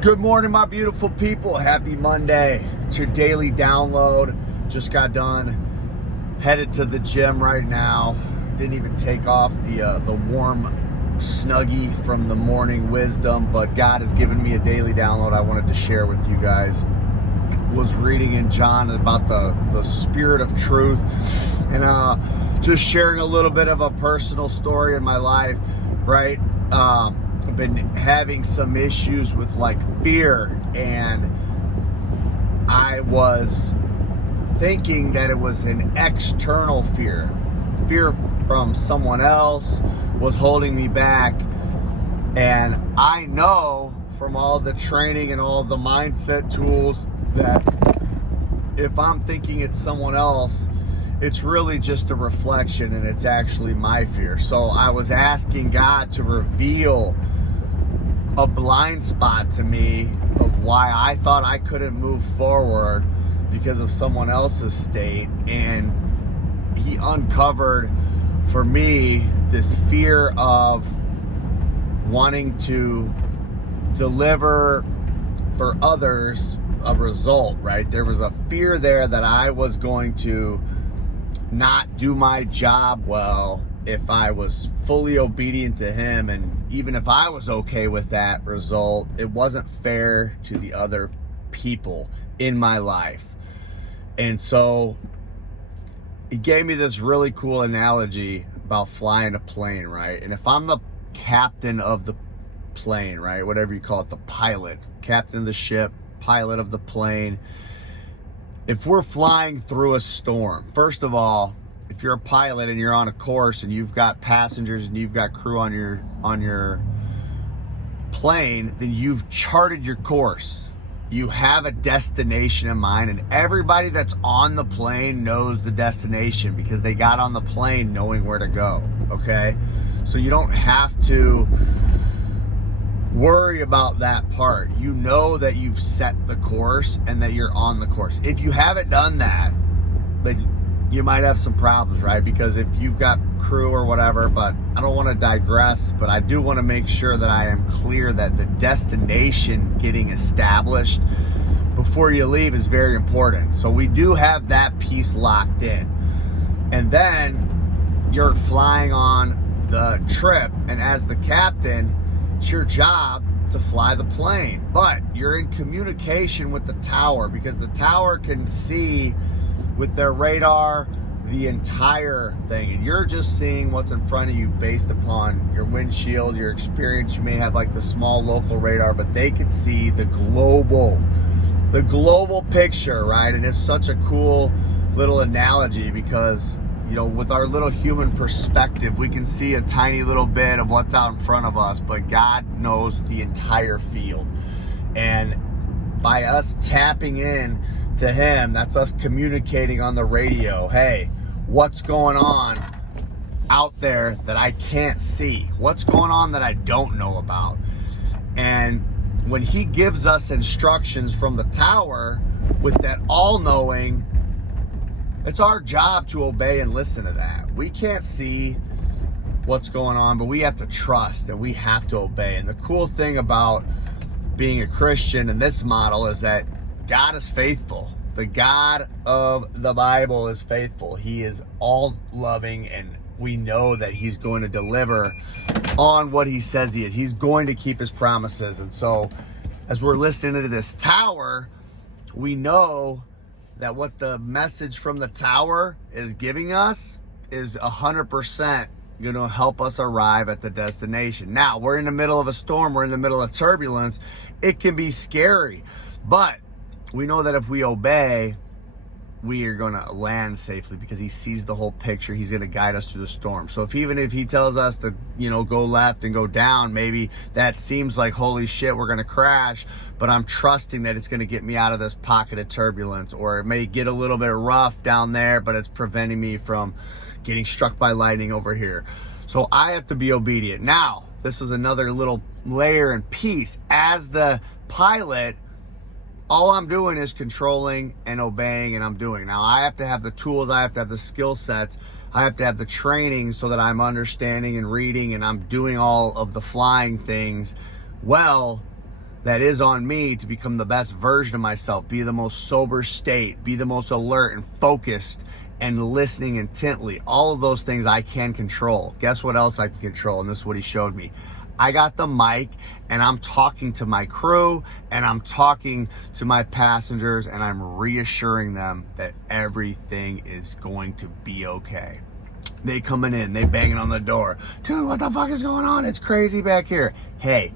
Good morning, my beautiful people. Happy Monday. It's your daily download. Just got done. Headed to the gym right now. Didn't even take off the warm Snuggie from the morning wisdom, but God has given me a daily download I wanted to share with you guys. Was reading in John about the spirit of truth, and just sharing a little bit of a personal story in my life, right? I've been having some issues with like fear, and I was thinking that it was an external fear from someone else was holding me back. And I know from all the training and all the mindset tools that if I'm thinking it's someone else, it's really just a reflection, and it's actually my fear. So I was asking God to reveal a blind spot to me of why I thought I couldn't move forward because of someone else's state. And he uncovered for me this fear of wanting to deliver for others a result, right? There was a fear there that I was going to not do my job well if I was fully obedient to him, and even if I was okay with that result, it wasn't fair to the other people in my life. And so he gave me this really cool analogy about flying a plane, right? And if I'm the captain of the plane, right, whatever you call it, the pilot, captain of the ship, pilot of the plane, if we're flying through a storm, first of all, if you're a pilot and you're on a course and you've got passengers and you've got crew on your plane, then you've charted your course. You have a destination in mind, and everybody that's on the plane knows the destination because they got on the plane knowing where to go, okay? So you don't have to worry about that part. You know that you've set the course and that you're on the course. If you haven't done that, but you might have some problems, right? Because if you've got crew or whatever, but I don't want to digress, but I do want to make sure that I am clear that the destination getting established before you leave is very important. So we do have that piece locked in. And then you're flying on the trip, and as the captain, it's your job to fly the plane, but you're in communication with the tower because the tower can see with their radar the entire thing, and you're just seeing what's in front of you based upon your windshield, your experience. You may have like the small local radar, but they could see the global picture, right? And it's such a cool little analogy because, you know, with our little human perspective, we can see a tiny little bit of what's out in front of us, but God knows the entire field. And by us tapping in to him, that's us communicating on the radio. Hey, what's going on out there that I can't see? What's going on that I don't know about? And when he gives us instructions from the tower with that all-knowing, it's our job to obey and listen to that. We can't see what's going on, but we have to trust and we have to obey. And the cool thing about being a Christian in this model is that God is faithful. The God of the Bible is faithful. He is all loving, and we know that he's going to deliver on what he says he is. He's going to keep his promises. And so as we're listening to this tower, we know that what the message from the tower is giving us is 100% going to help us arrive at the destination. Now, we're in the middle of a storm. We're in the middle of turbulence. It can be scary, but we know that if we obey, we are going to land safely because he sees the whole picture. He's going to guide us through the storm. So even if he tells us to, go left and go down, maybe that seems like, holy shit, we're going to crash, but I'm trusting that it's going to get me out of this pocket of turbulence, or it may get a little bit rough down there, but it's preventing me from getting struck by lightning over here. So I have to be obedient. Now, this is another little layer and piece. As the pilot, all I'm doing is controlling and obeying, and I'm doing. Now, I have to have the tools, I have to have the skill sets, I have to have the training so that I'm understanding and reading and I'm doing all of the flying things well, that is on me to become the best version of myself, be the most sober state, be the most alert and focused and listening intently. All of those things I can control. Guess what else I can control? And this is what he showed me. I got the mic and I'm talking to my crew and I'm talking to my passengers and I'm reassuring them that everything is going to be okay. They coming in, they banging on the door. Dude, what the fuck is going on? It's crazy back here. Hey,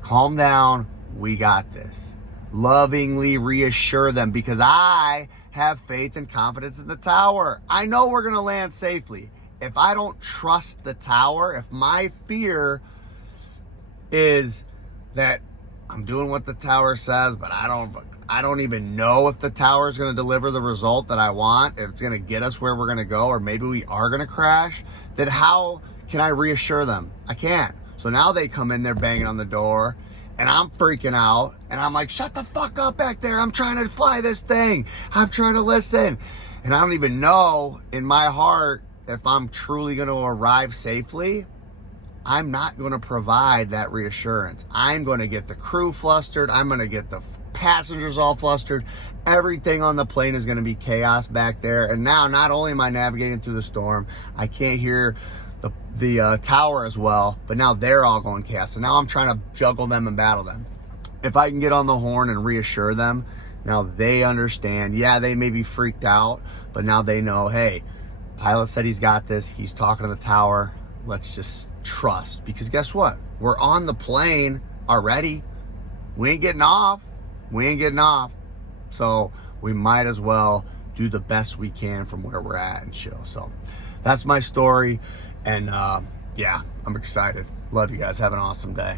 calm down. We got this. Lovingly reassure them because I have faith and confidence in the tower. I know we're going to land safely. If I don't trust the tower, if my fear is that I'm doing what the tower says, but I don't even know if the tower is going to deliver the result that I want, if it's going to get us where we're going to go, or maybe we are going to crash, then how can I reassure them? I can't. So now they come in, they're banging on the door, and I'm freaking out, and I'm like, shut the fuck up back there. I'm trying to fly this thing. I'm trying to listen. And I don't even know in my heart if I'm truly going to arrive safely. I'm not going to provide that reassurance. I'm going to get the crew flustered. I'm going to get the passengers all flustered. Everything on the plane is going to be chaos back there. And now not only am I navigating through the storm, I can't hear the tower as well, but now they're all going chaos. So now I'm trying to juggle them and battle them. If I can get on the horn and reassure them, now they understand. Yeah, they may be freaked out, but now they know, hey, pilot said he's got this. He's talking to the tower. Let's just trust, because guess what? We're on the plane already. We ain't getting off. So we might as well do the best we can from where we're at and chill. So that's my story. And yeah, I'm excited. Love you guys. Have an awesome day.